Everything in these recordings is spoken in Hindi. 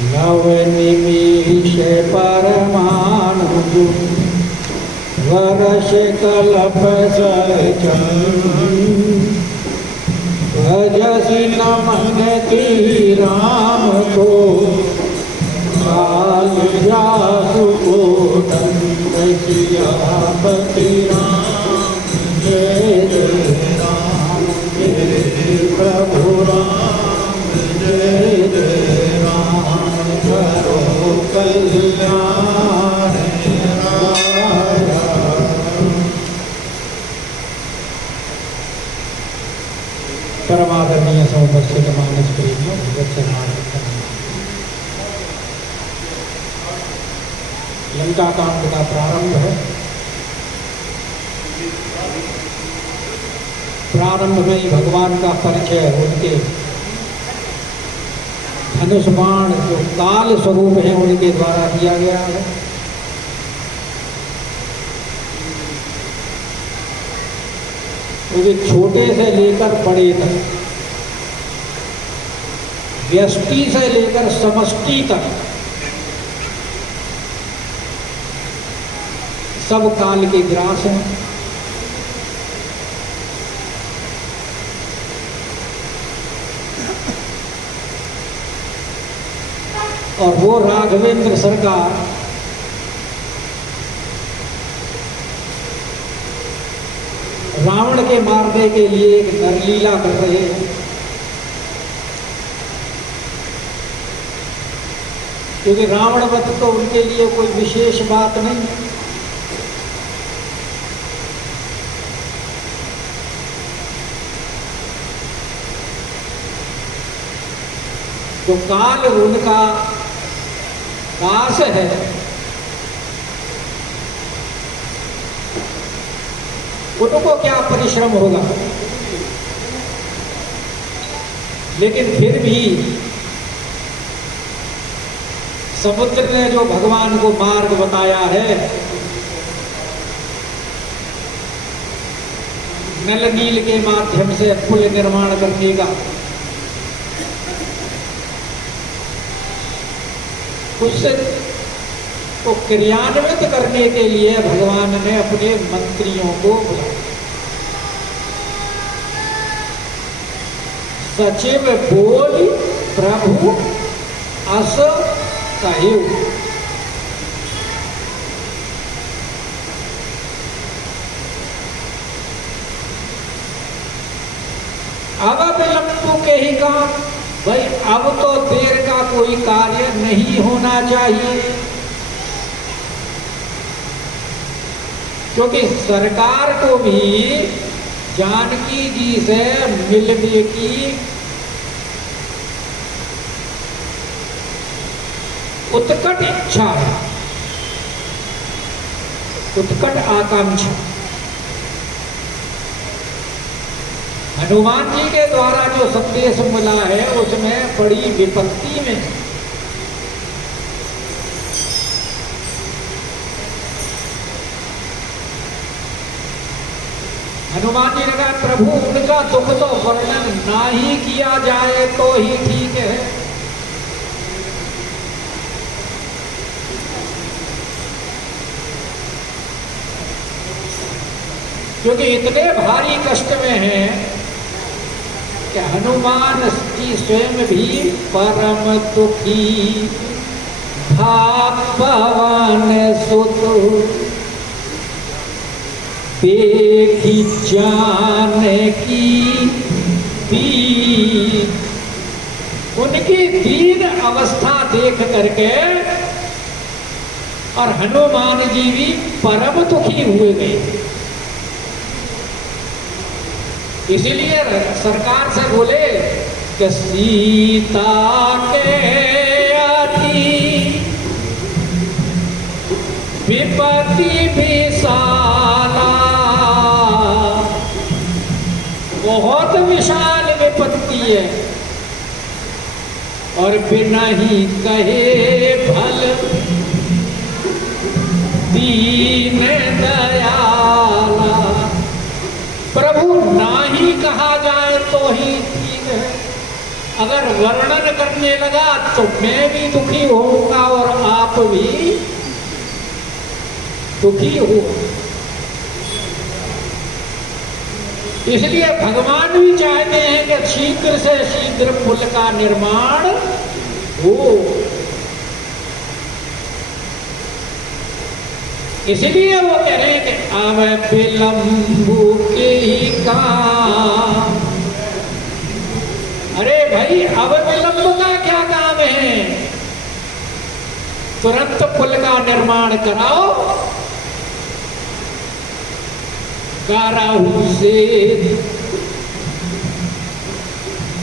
नव निमिष परमाणु वर्ष कल्प सचन भजसि नमनति राम को काल जासु को दंड सियापति राम जय जय राम जय प्रभु राम जय जय राम करो कल्याण परमादरणीय समवस्थित मानस प्रेमियों भगवत शरणागत लंका कांड का प्रारंभ है। प्रारंभ में ही भगवान का परिचय उनके धनुष बाण जो काल स्वरूप है उनके द्वारा दिया गया है। क्योंकि छोटे से लेकर बड़े तक, व्यष्टि से लेकर समष्टि तक सब काल के ग्रास हैं। और वो राघवेंद्र सरकार रावण के मारने के लिए एक नरलीला कर रहे हैं। क्योंकि रावण वध तो उनके लिए कोई विशेष बात नहीं है। जो काल उनका दास है, उनको क्या परिश्रम होगा। लेकिन फिर भी समुद्र ने जो भगवान को मार्ग बताया है, नल नील के माध्यम से पुल निर्माण करने का, उससे को क्रियान्वित करने के लिए भगवान ने अपने मंत्रियों को बुलाया। सचिव बोल प्रभु अस कहियो। अब विलंब के ही काम, भाई अब तो देर का कोई कार्य नहीं होना चाहिए। क्योंकि सरकार को भी जानकी जी से मिलने की उत्कट इच्छा है, उत्कट आकांक्षा। हनुमान जी के द्वारा जो संदेश मिला है उसमें बड़ी विपत्ति में हनुमान जी ने कहा प्रभु उनका दुख तो वर्णन ना ही किया जाए तो ही ठीक है। क्योंकि इतने भारी कष्ट में हैं कि हनुमान जी स्वयं भी परम दुखी था पवन सुत देखी जानकी दीन। उनकी दीन अवस्था देख करके और हनुमान जी भी परम दुखी हुए गए। इसीलिए सरकार से बोले कि सीता के अति विपत्ति विशाला, बहुत विशाल विपत्ति है और बिना ही कहे भल दीन दयाला। प्रभु ना ही कहा जाए तो ही ठीक है। अगर वर्णन करने लगा तो मैं भी दुखी होऊंगा और आप भी दुखी हो। इसलिए भगवान भी चाहते हैं कि शीघ्र से शीघ्र पुल का निर्माण हो। इसलिए वो कह रहे हैं कि अब विलंब के ही काम। अरे भाई, अब विलंब का क्या काम है? तुरंत पुल का निर्माण कराओ। गाराहू से,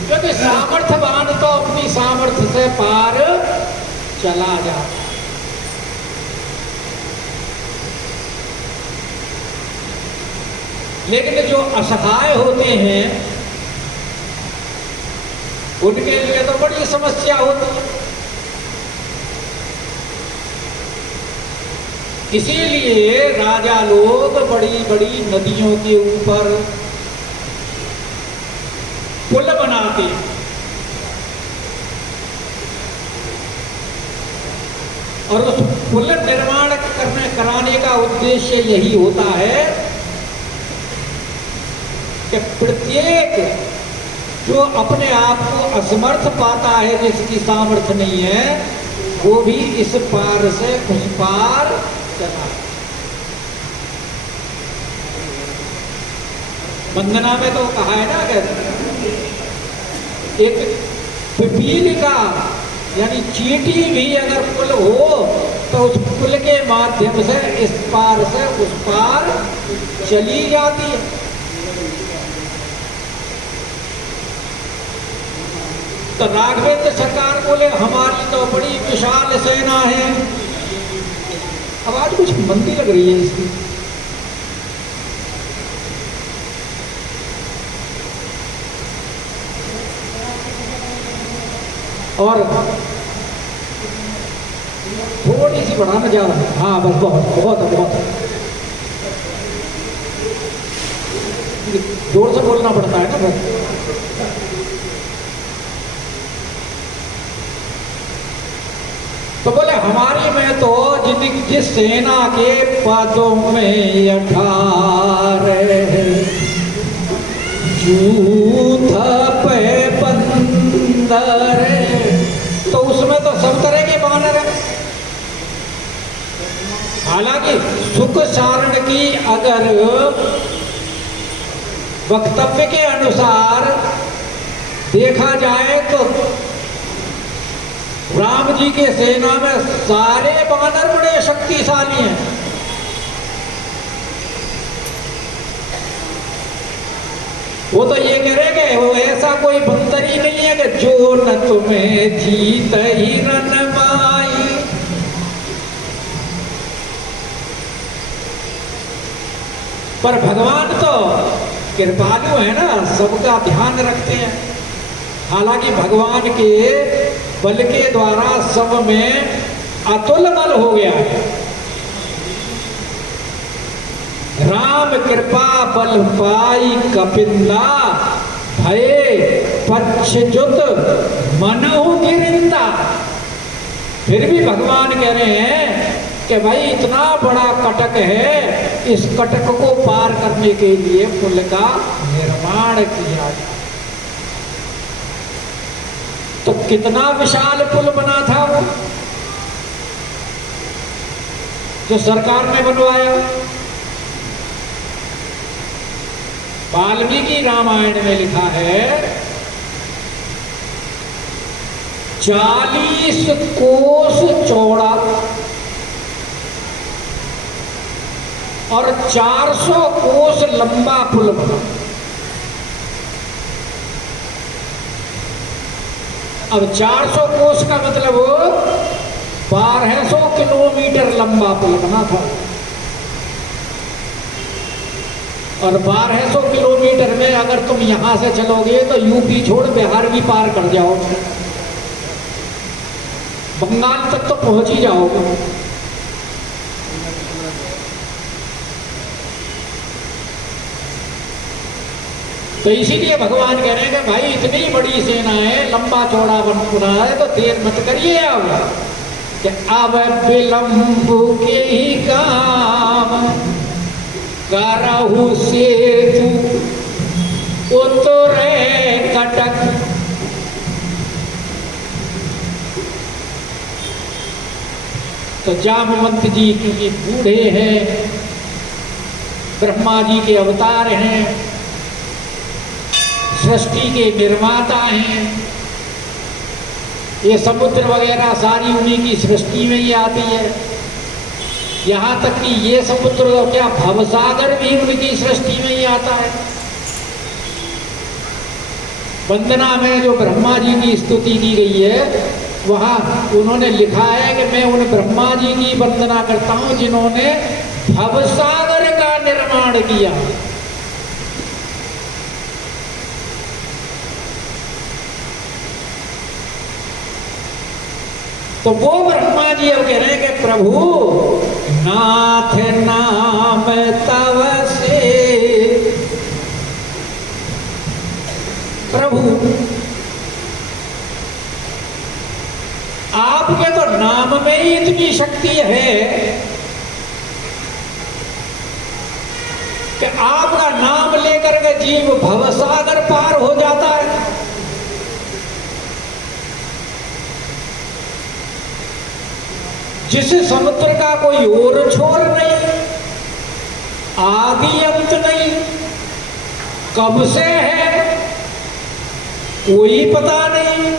क्योंकि सामर्थ्यवान तो अपनी सामर्थ्य से पार चला जाता। लेकिन जो असहाय होते हैं उनके लिए तो बड़ी समस्या होती है। इसीलिए राजा लोग बड़ी बड़ी नदियों के ऊपर पुल बनाते हैं। और उस पुल निर्माण कराने का उद्देश्य यही होता है कि प्रत्येक जो अपने आप को असमर्थ पाता है, जिसकी सामर्थ्य नहीं है, वो भी इस पार से उस पार चला। वंदना में तो कहा है ना कि एक पिपीली का यानी चींटी भी अगर पुल हो तो उस पुल के माध्यम से इस पार से उस पार चली जाती है। तो राघवेंद्र सरकार बोले हमारी तो बड़ी विशाल सेना है। अब आज कुछ मंदी लग रही है इसकी। और थोड़ी सी बढ़ाना जा रहा है। हाँ बस बहुत बहुत बहुत जोर से बोलना पड़ता है ना बस। तो बोले हमारी में तो जिस सेना के पदों में 18 जूथ पे बंदर, तो उसमें तो सब तरह के बानर हैं। हालांकि सुख सारण की अगर वक्तव्य के अनुसार देखा जाए तो राम जी के सेना में सारे बानर बड़े शक्तिशाली हैं। वो तो ये कह रहे कि वो ऐसा कोई बंदर ही नहीं है कि जो न तुम्हें जीत ही रन पाई। पर भगवान तो कृपालु है ना, सबका ध्यान रखते हैं। हालांकि भगवान के बल के द्वारा सब में अतुल बल हो गया है। राम कृपा बल पाई कपिंदा, भये पक्षजुत मनहु गिरिंदा। फिर भी भगवान कह रहे हैं कि भाई इतना बड़ा कटक है, इस कटक को पार करने के लिए पुल का निर्माण किया जाए। तो कितना विशाल पुल बना था वो जो सरकार ने बनवाया। वाल्मीकि रामायण में लिखा है 40 कोस चौड़ा और 400 कोस लंबा पुल बना। अब 400 कोस का मतलब 1200 किलोमीटर लंबा पुल बना था। और 1200 किलोमीटर में अगर तुम यहां से चलोगे तो यूपी छोड़ बिहार भी पार कर जाओगे, बंगाल तक तो पहुंच ही जाओगे। तो इसीलिए भगवान कह रहे हैं कि भाई इतनी बड़ी सेना है, लंबा चौड़ा वन पूरा है, तो देर मत करिए अब कि अब विलंब के ही काम करहु सेतु उतरे कटक। तो जामवंत जी क्योंकि बूढ़े हैं, ब्रह्मा जी के अवतार हैं, सृष्टि के निर्माता हैं, ये समुद्र वगैरह सारी उन्हीं की सृष्टि में ही आती है। यहाँ तक कि ये समुद्र क्या भवसागर भी उनकी सृष्टि में ही आता है। वंदना में जो ब्रह्मा जी की स्तुति की गई है, वहाँ उन्होंने लिखा है कि मैं उन ब्रह्मा जी की वंदना करता हूँ जिन्होंने भवसागर का निर्माण किया। तो वो ब्रह्मा जी अब कह रहे हैं कि प्रभु नाथ नाम तव से, प्रभु आपके तो नाम में ही इतनी शक्ति है कि आपका नाम लेकर के जीव भवसागर पार हो जाता है। जिस समुद्र का कोई ओर छोर नहीं, आदि अंत नहीं, कब से है कोई पता नहीं,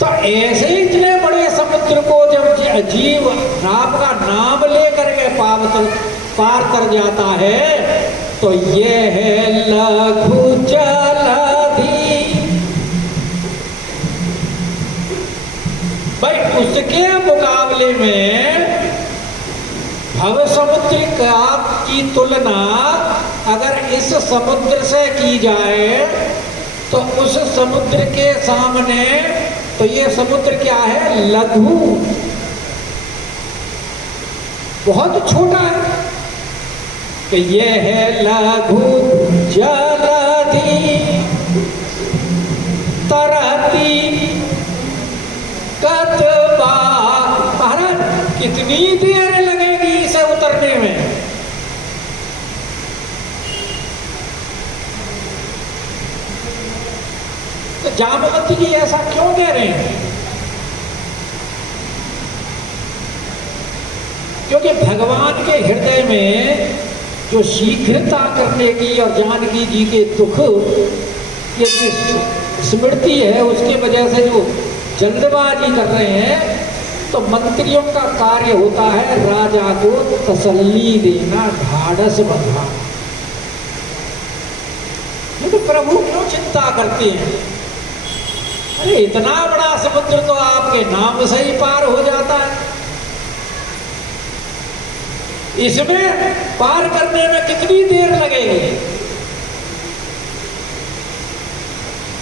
तो ऐसे इतने बड़े समुद्र को जब जीव आपका नाम लेकर के पार कर जाता है, तो ये है लघु जलधि। भाई उसके मुकाबले में भव समुद्र की तुलना अगर इस समुद्र से की जाए तो उस समुद्र के सामने तो ये समुद्र क्या है, लघु, बहुत छोटा है। कि ये है लघु जलधि तरती कतबा। महाराज कितनी देर लगेगी इसे उतरने में? तो जामवंत जी ऐसा क्यों कह रहे हैं? क्योंकि भगवान के हृदय में जो शीघ्रता करने की और जानकी जी के दुख ये स्मृति है, उसके वजह से जो जल्दबाजी कर रहे हैं, तो मंत्रियों का कार्य होता है राजा को तसल्ली देना, ढाढ़स बंधाना। तो प्रभु क्यों चिंता करते हैं? अरे इतना बड़ा समुद्र तो आपके नाम से ही पार हो जाता है, इसमें पार करने में कितनी देर लगेगी?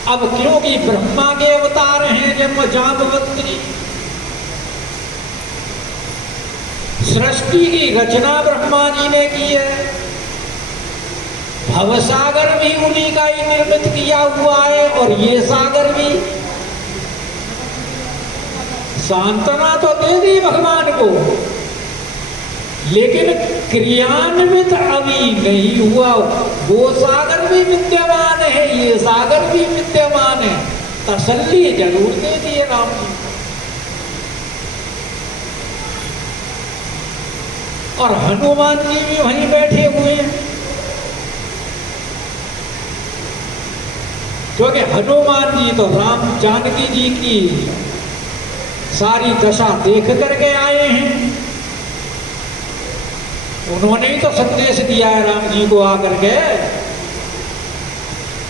अब क्योंकि ब्रह्मा के अवतार हैं जब जामवंत जी, सृष्टि की रचना ब्रह्मा जी ने की है, भवसागर भी उन्हीं का ही निर्मित किया हुआ है, और ये सागर भी। सांत्वना तो दे दी भगवान को, लेकिन क्रियान्वित अभी नहीं हुआ। वो सागर भी विद्यमान है, ये सागर भी विद्यमान है, तसल्ली जरूर दे दिए राम जी। और हनुमान जी भी वहीं बैठे हुए हैं, क्योंकि हनुमान जी तो राम जानकी जी की सारी दशा देख करके आए हैं। उन्होंने ही तो संदेश दिया है राम जी को आकर के,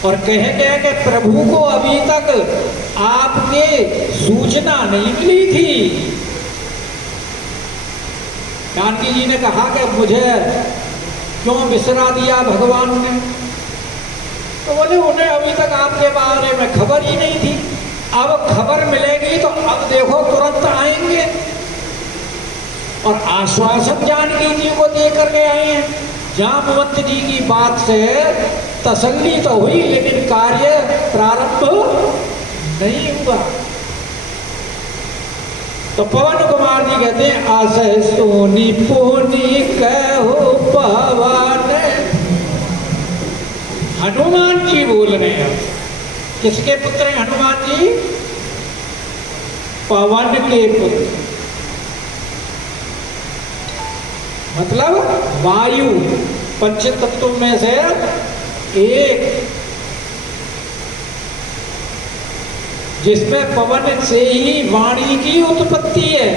और कहे गए कि प्रभु को अभी तक आपके सूचना नहीं मिली थी। जानकी जी ने कहा कि मुझे क्यों बिसरा दिया भगवान ने? तो बोले उन्हें अभी तक आपके बारे में खबर ही नहीं थी, अब खबर मिलेगी तो अब देखो तुरंत आएंगे। और आश्वासन जानकी जी को देकर के आए हैं। जामवंत जी की बात से तसल्ली तो हुई, लेकिन कार्य प्रारंभ नहीं हुआ। तो पवन कुमार जी कहते हैं आस सोनी पुनी कहो पवन। हनुमान जी बोल रहे हैं। किसके पुत्र हैं हनुमान जी? पवन के पुत्र, मतलब वायु पंच तत्वों में से एक, जिसमें पवन से ही वाणी की उत्पत्ति है।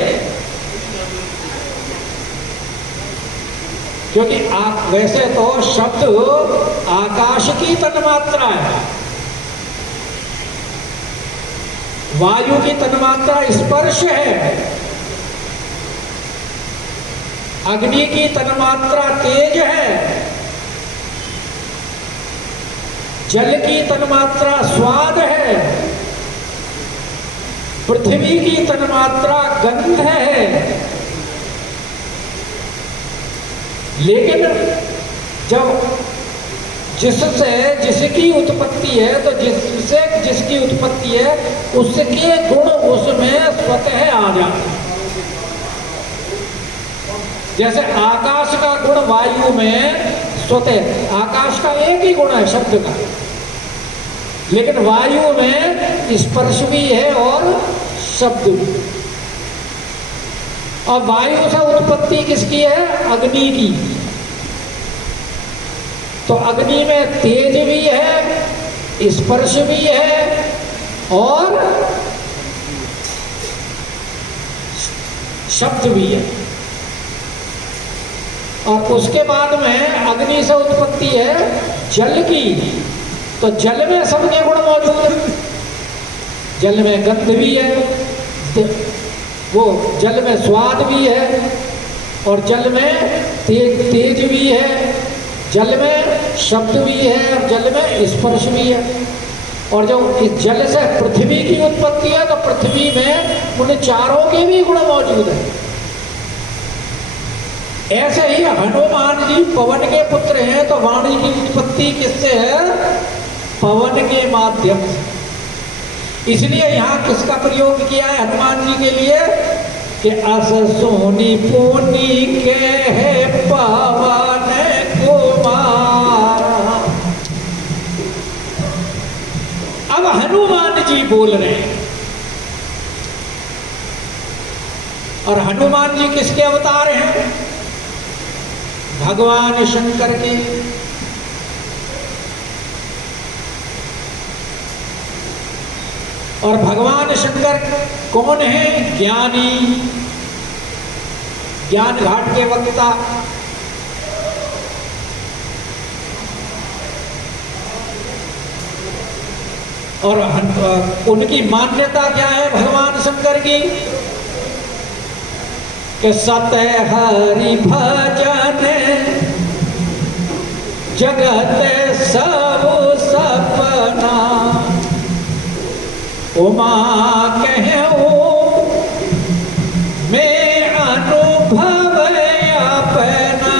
क्योंकि वैसे तो शब्द आकाश की तन्मात्रा है, वायु की तन्मात्रा स्पर्श है, अग्नि की तन्मात्रा तेज है, जल की तन्मात्रा स्वाद है, पृथ्वी की तन्मात्रा गंध है। लेकिन जब जिसकी उत्पत्ति है, तो जिसकी उत्पत्ति है उसके गुण उसमें स्वतः आ जाते हैं। जैसे आकाश का गुण वायु में स्वतः, आकाश का एक ही गुण है शब्द का, लेकिन वायु में स्पर्श भी है और शब्द भी। और वायु से उत्पत्ति किसकी है? अग्नि की। तो अग्नि में तेज भी है, स्पर्श भी है और शब्द भी है। और उसके बाद में अग्नि से उत्पत्ति है जल की। तो जल में सबके गुण मौजूद है। जल में गंध भी है, वो जल में स्वाद भी है, और जल में तेज भी है, जल में शब्द भी है, और जल में स्पर्श भी है। और जब इस जल से पृथ्वी की उत्पत्ति है, तो पृथ्वी में उन चारों के भी गुण मौजूद है। ऐसे ही हनुमान जी पवन के पुत्र हैं, तो वाणी की उत्पत्ति किससे है? पवन के माध्यम से। इसलिए यहाँ किसका प्रयोग किया है हनुमान जी के लिए कि अस सोनी पुनी के है पवन कुमार। अब हनुमान जी बोल रहे हैं, और हनुमान जी किसके अवतार हैं? भगवान शंकर के। और भगवान शंकर कौन है? ज्ञानी, ज्ञान घाट के वक्ता। और उनकी मान्यता क्या है भगवान शंकर की? कि सत हरि भजन जगत सब सपना, उमा कहूं मैं अनुभव अपना।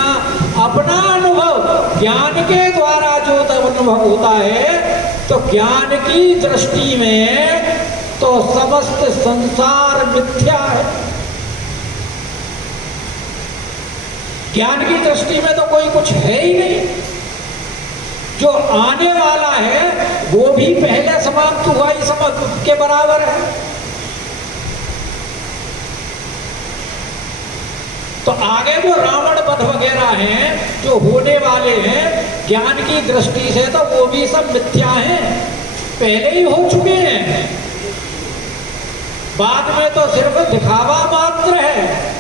अपना अनुभव ज्ञान के द्वारा जो अनुभव होता है, तो ज्ञान की दृष्टि में तो समस्त संसार मिथ्या है। ज्ञान की दृष्टि में तो कोई कुछ है ही नहीं। जो आने वाला है वो भी पहले समाप्त हुआ ही समाप्त के बराबर है। तो आगे वो रावण वध वगैरह हैं जो होने वाले हैं, ज्ञान की दृष्टि से तो वो भी सब मिथ्या हैं, पहले ही हो चुके हैं। बाद में तो सिर्फ दिखावा मात्र है।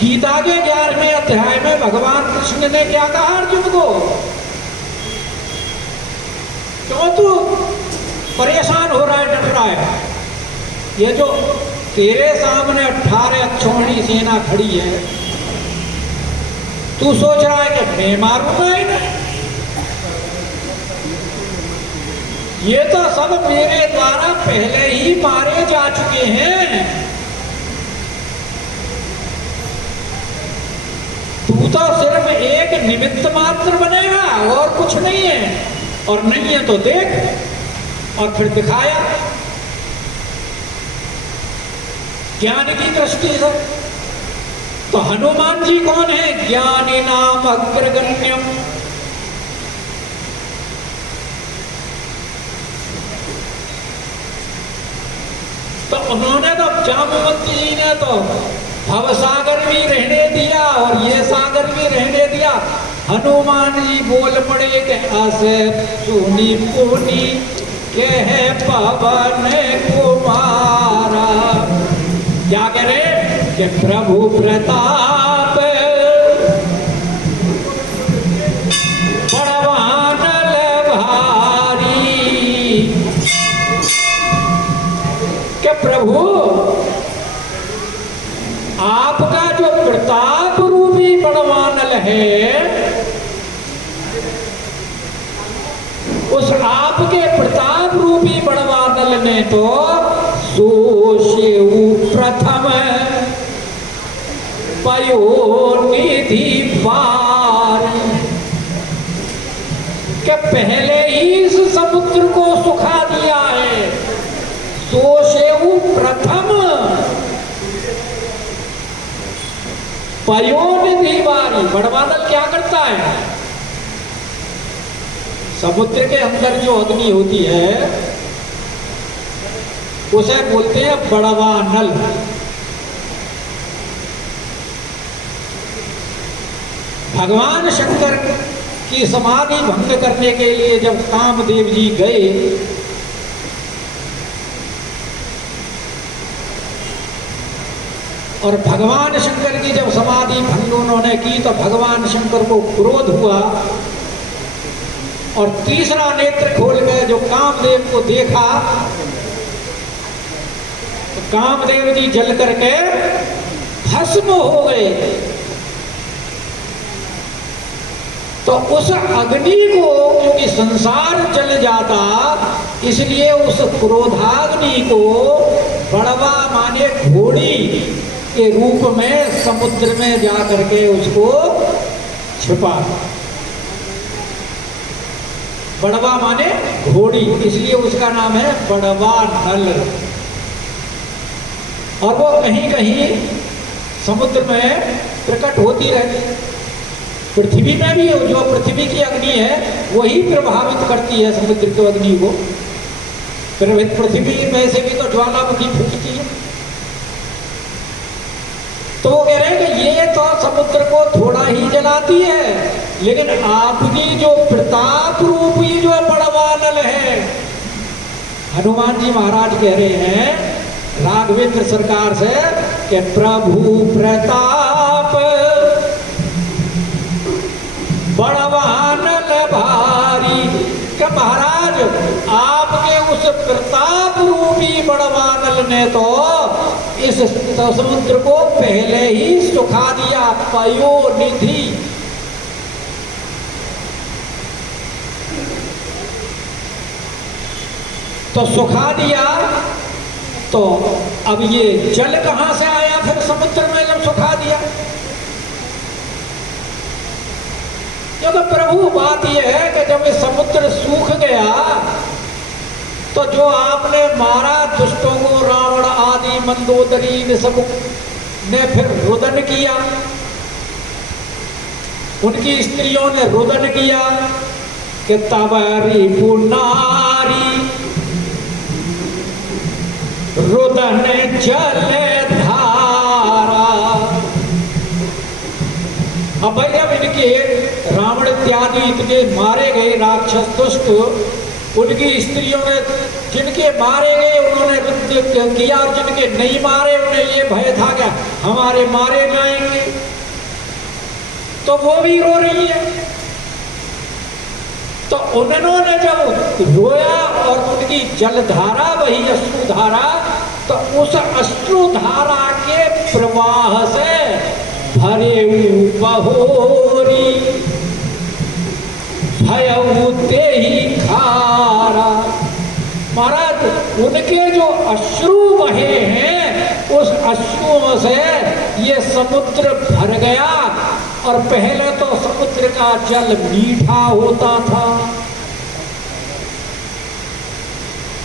गीता के 11वें अध्याय में भगवान कृष्ण ने क्या कहा अर्जुन को? क्यों तू परेशान हो रहा है, डर रहा है? ये जो तेरे सामने 18 अक्षौहिणी सेना खड़ी है, तू सोच रहा है कि मैं मारूंगा इन्हें? ये तो सब मेरे द्वारा पहले ही मारे जा चुके हैं। तू तो सिर्फ एक निमित्त मात्र बनेगा और कुछ नहीं है। और नहीं है तो देख। और फिर दिखाया ज्ञान की दृष्टि से। तो हनुमान जी कौन है? ज्ञानी नाम अग्रगण्यम। तो उन्होंने तो जामवंती जी ने तो भवसागर भी रहने दिया और ये सागर भी रहने दिया। हनुमान जी बोल पड़े कि असे सुनी पुनी के है पवन कुमारा। क्या कह रहे कि प्रभु प्रताप बड़वानल भारी। कि प्रभु आपका जो प्रताप रूपी बड़वानल है, उस आपके प्रताप रूपी बड़वानल ने तो सोशेऊ प्रथम पयोनिधि पारी। के पहले ही इस समुद्र को सुखा दिया है। सोशेऊ प्रथम पयोनिधि पारी। बड़वानल क्या करता है? समुद्र के अंदर जो अग्नि होती है उसे बोलते हैं बड़वानल। भगवान शंकर की समाधि भंग करने के लिए जब कामदेव जी गए और भगवान शंकर की जब समाधि भंग उन्होंने की तो भगवान शंकर को क्रोध हुआ और तीसरा नेत्र खोल के जो कामदेव को देखा तो कामदेव जी जल करके भस्म हो गए। तो उस अग्नि को क्योंकि संसार जल जाता, इसलिए उस क्रोधाग्नि को बड़वा माने घोड़ी के रूप में समुद्र में जा करके उसको छिपा। बड़वा माने घोड़ी, इसलिए उसका नाम है बड़वा नल। और वो कहीं कहीं समुद्र में प्रकट होती रहती। पृथ्वी में भी जो पृथ्वी की अग्नि है वही प्रभावित करती है समुद्र की अग्नि को। पृथ्वी में से भी तो ज्वालामुखी फूटती है। तो वो कह रहे हैं कि ये तो समुद्र को थोड़ा ही जलाती है, लेकिन आपकी जो प्रताप रूपी जो बड़वानल है, हनुमान जी महाराज कह रहे हैं राघवेंद्र सरकार से कि प्रभु प्रताप बड़वानल भारी। कि महाराज आपके उस प्रताप रूपी बड़वानल ने तो इस समुद्र को पहले ही सुखा दिया। पयोनिधि। तो सुखा दिया तो अब ये जल कहां से आया फिर समुद्र में जब सुखा दिया? क्योंकि प्रभु बात यह है कि जब ये समुद्र सूख गया तो जो आपने मारा दुष्टों को, रावण आदि मंदोदरी ने सब ने फिर रुदन किया, उनकी स्त्रियों ने रुदन किया कि तबरी पुनारी रुदन जल धारा। अब भाई अब इनके रावण इत्यादि इतने मारे गए राक्षस दुष्ट, उनकी स्त्रियों ने जिनके मारे गए उन्होंने नृत्य किया और जिनके नहीं मारे उन्हें ये भय था क्या हमारे मारे जाएंगे, तो वो भी रो रही है। तो उन्होंने जब रोया और उनकी जलधारा वही अश्रुधारा, तो उस अश्रुधारा के प्रवाह से भरे बहोरी भयऊ ते ही खारा। महाराज उनके जो अश्रु बहे हैं उस अश्रुओं से ये समुद्र भर गया। और पहले तो समुद्र का जल मीठा होता था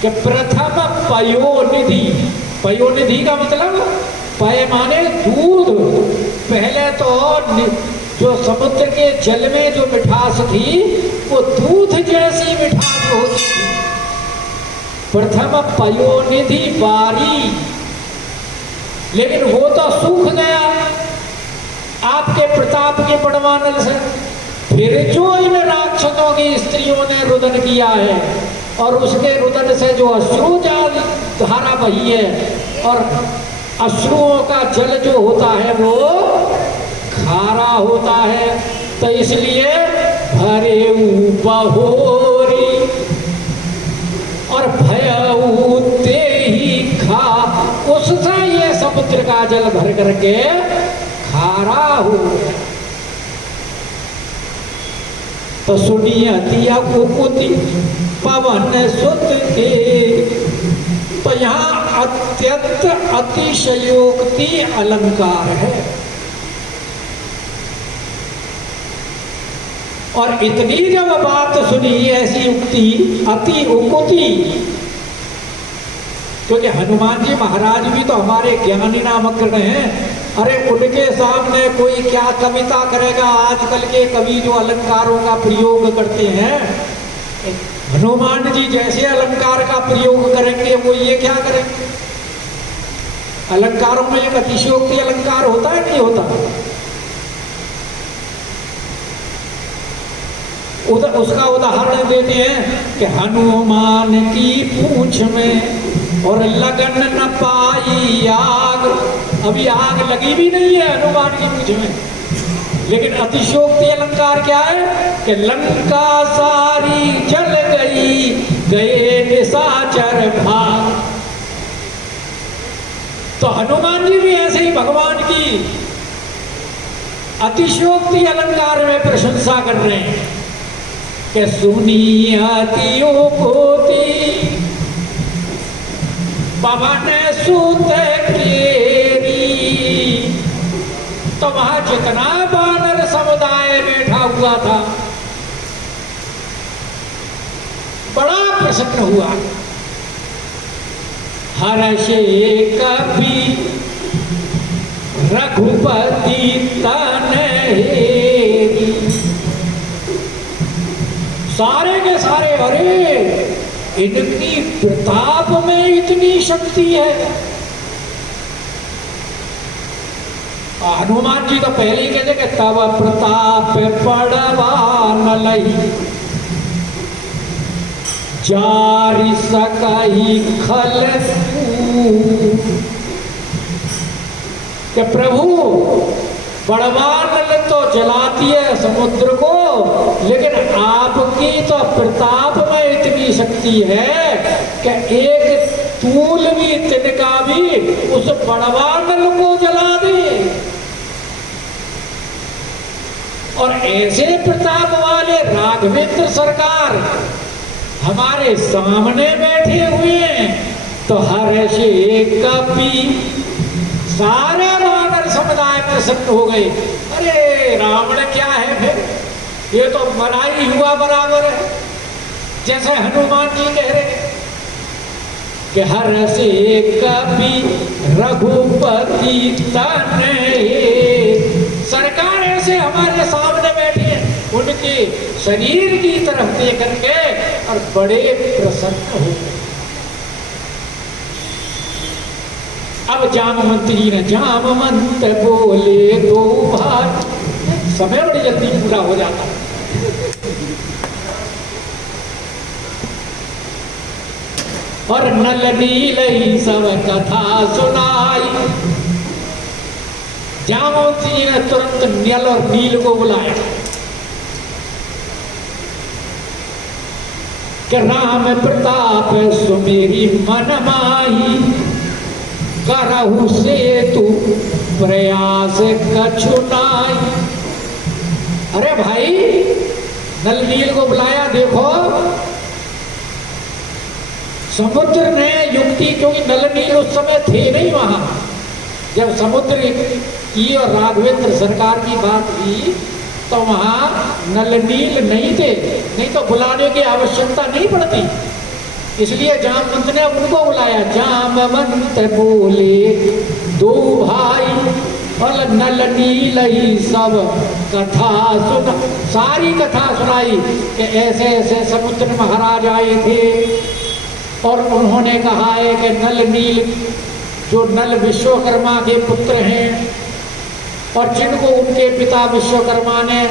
कि प्रथम पयोनिधि, पयोनिधि का मतलब पय माने दूध। पहले तो जो समुद्र के जल में जो मिठास थी वो दूध जैसी मिठास होती थी। प्रथम पयोनिधि बारी, लेकिन वो तो सूख गया आपके प्रताप के बड़वानल से। फिर जो इन राक्षसों की स्त्रियों ने रुदन किया है और उसके रुदन से जो अश्रु जाल धारा बही है, और अश्रुओं का जल जो होता है वो खारा होता है, तो इसलिए भरे बहोरी और भयऊ ते ही खा, उससे ये समुद्र का जल भर करके खारा हो गया। तो सुनिए अतिया कुकुति पवन सुत के, तो यहाँ अत्यंत अतिशयोक्ति अलंकार है। और इतनी जब बात सुनी ऐसी उक्ति अति उकुति, क्योंकि हनुमान जी महाराज भी तो हमारे ज्ञानी नामक हैं। अरे उनके सामने कोई क्या कविता करेगा। आजकल के कवि जो अलंकारों का प्रयोग करते हैं, हनुमान जी जैसे अलंकार का प्रयोग करेंगे वो ये क्या करेंगे। अलंकारों में एक अतिशयोक्ति अलंकार होता है नहीं होता। उसका उदाहरण देते हैं कि हनुमान की पूंछ में और लगन न पाई आग। अभी आग लगी भी नहीं है हनुमान की पूंछ में, लेकिन अतिशयोक्ति अलंकार क्या है कि लंका सारी जल गई, गए निशाचर भाग। तो हनुमान जी भी ऐसे ही भगवान की अतिशयोक्ति अलंकार में प्रशंसा कर रहे हैं कि सुनी अतियोक्ति पवन सुत केरी। तो वहां जितना वानर समुदाय बैठा हुआ था बड़ा प्रसन्न हुआ। हर्षे कपि रघुपति तनहेरी। सारे के सारे, अरे इनकी प्रताप में इतनी शक्ति है। हनुमान जी तो पहले ही कहते कि तब प्रताप पड़वा न लही, जारी सकही खल कि प्रभु बड़वानल तो जलाती है समुद्र को, लेकिन आपकी तो प्रताप में इतनी शक्ति है कि एक तूल भी तिनका भी उस बड़वानल को जला दे। और ऐसे प्रताप वाले राघवेंद्र सरकार हमारे सामने बैठे हुए हैं, तो हर्षे कपि सारे वानर समुदाय प्रसन्न हो गए। अरे रावण क्या है फिर, ये तो मरा ही हुआ बराबर है, जैसे हनुमान जी कह रहे हैं कि हर्षे कपि रघुपति तनहे। सरकार ऐसे हमारे सामने बैठी है, उनके शरीर की तरफ देख करके और बड़े प्रसन्न हो गए। अब जामवंत जी ने जामवंत बोले दो बार, समय बड़ी जल्दी पूरा हो जाता है। और नल नील सब कथा सुनाई। जामवंत जी ने तुरंत नल और नील को बुलाया कि राम प्रताप सुमेरी मन माही, करहु से तू प्रयास कछुनाई। अरे भाई, नल नील को बुलाया, देखो समुद्र ने युक्ति, क्योंकि नल नील उस समय थे नहीं वहां, जब समुद्र की और राघवेंद्र सरकार की बात हुई तो वहां नल नील नहीं थे, नहीं तो बुलाने की आवश्यकता नहीं पड़ती। इसलिए जामवंत ने उनको बुलाया। जामवंत बोले दो भाई और नल नील ही सब कथा सुन, सारी कथा सुनाई कि ऐसे ऐसे समुद्र महाराज आए थे और उन्होंने कहा है कि नल नील जो नल विश्वकर्मा के पुत्र हैं और जिनको उनके पिता विश्वकर्मा ने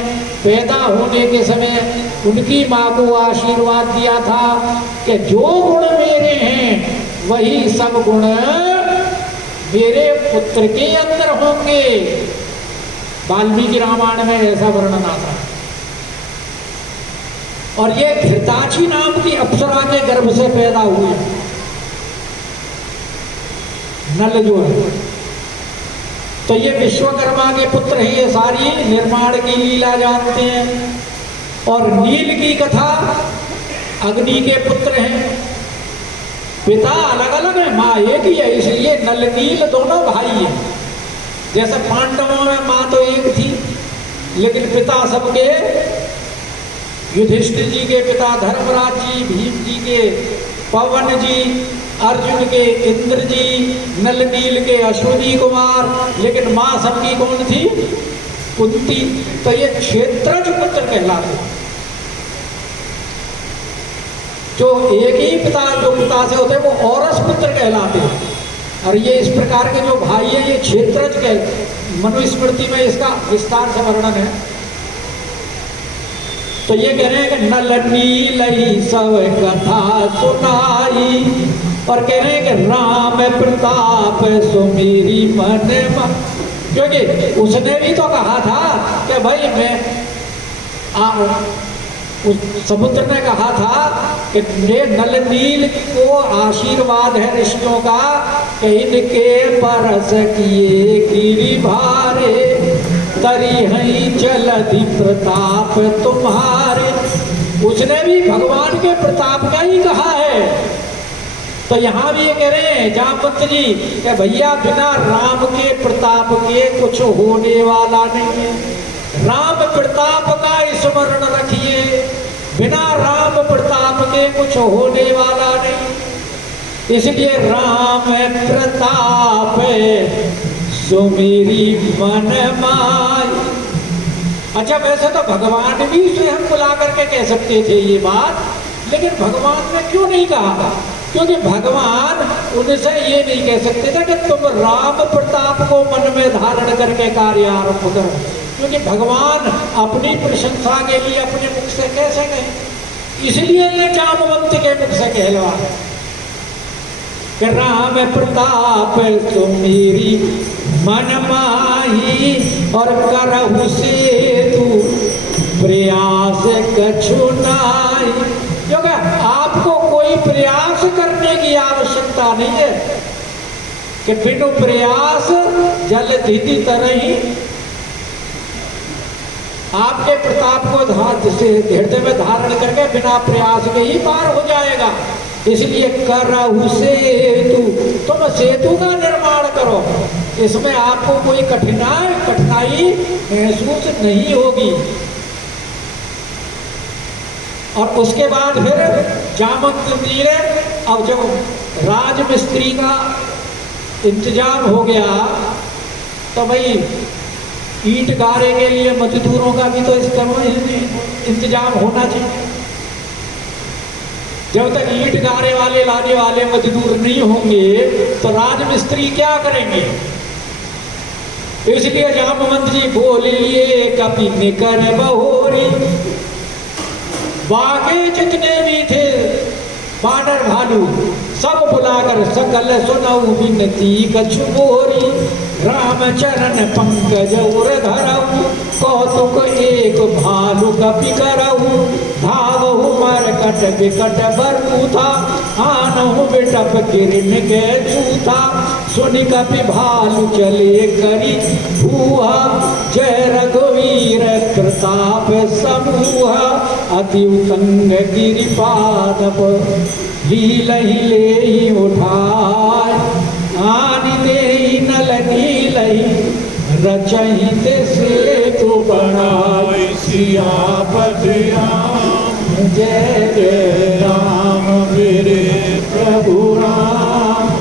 पैदा होने के समय उनकी माँ को आशीर्वाद दिया था कि जो गुण मेरे हैं वही सब गुण मेरे पुत्र के अंदर होंगे। वाल्मीकि रामायण में ऐसा वर्णन आता है। और ये घृताची नाम की अप्सरा के गर्भ से पैदा हुए नल जो है, तो ये विश्वकर्मा के पुत्र हैं। ये सारी निर्माण की लीला जानते हैं। और नील की कथा अग्नि के पुत्र हैं। पिता अलग अलग है, माँ एक ही है, इसलिए नल नील दोनों भाई हैं। जैसे पांडवों में माँ तो एक थी लेकिन पिता सबके, युधिष्ठिर जी के पिता धर्मराज जी, भीम जी के पवन जी, अर्जुन के इंद्र जी, नल नील के अश्वनी कुमार, लेकिन माँ सबकी कौन थी? कुंती। तो ये क्षेत्रज पुत्र कहलाते। जो एक ही पिता जो पिता से होते हैं वो औरस पुत्र कहलाते हैं। और ये इस प्रकार के जो भाई है ये क्षेत्रज के, मनुस्मृति में इसका विस्तार से वर्णन है। तो ये कह रहे हैं कि नल नील ही सब कथा सुनाई, और कह रहे हैं कि राम प्रताप सुमेरी मन, क्योंकि उसने भी तो कहा था कि भाई मैं उस समुद्र ने कहा था कि मेरे नल नील को आशीर्वाद है ऋषियों का कि इनके परस किए गिरि भारे, तरी हई जलधि प्रताप तुम्हारे। उसने भी भगवान के प्रताप का ही कहा है। तो यहाँ भी ये कह रहे हैं जामवंत जी कि भैया बिना राम के प्रताप के कुछ होने वाला नहीं है। राम प्रताप का स्मरण रखिए, बिना राम प्रताप के कुछ होने वाला नहीं। इसलिए राम प्रताप सुमेरी मन माई। अच्छा, वैसे तो भगवान भी स्वयं बुला करके कह सकते थे ये बात, लेकिन भगवान ने क्यों नहीं कहा? क्योंकि भगवान उनसे ये नहीं कह सकते थे कि तुम राम प्रताप को मन में धारण करके कार्य आरंभ करो, क्योंकि भगवान अपनी प्रशंसा के लिए अपने मुख से कैसे कहें। इसलिए ये जामवंत के मुख से कहलवा कि राम प्रताप सुमेरी मन माही, और करहु सेतु प्रयास कछु नाई। क्योंकि आपको कोई प्रयास करने की आवश्यकता नहीं है कि बिनु प्रयास जल दीदी तरह ही आपके प्रताप को हृदय में धारण करके बिना प्रयास के ही पार हो जाएगा। इसलिए करहु सेतु, तुम सेतु का निर्माण करो, इसमें आपको कोई कठिनाई महसूस नहीं होगी। और उसके बाद फिर जामवंत जी ने, अब जब राजमिस्त्री का इंतजाम हो गया तो भाई ईंट गारे के लिए मजदूरों का भी तो इंतजाम होना चाहिए। जब तक ईंट गारे वाले लाने वाले मजदूर नहीं होंगे तो राजमिस्त्री क्या करेंगे? इसलिए जामवंत जी बोलिए कपि निकर बहोरी, बागे जितने भी थे बानर भालू सब बुलाकर सकल सुनऊ विनती कछु बोरी। रामचरण पंकज उर धरऊ, कौतुक एक भालू कपि करऊ। धावहु मरकट विकट बरु था, आनहु बिटप किरण के छूथा। सुनि कपि भालू चले करी भूहा, जय रघुवीर प्रताप समूह। अति उत्तंग गिरिपाद लीलहि लेहि उठाय आनि देहि नल नीलहि रचहि ते सेतु बनाय सियापत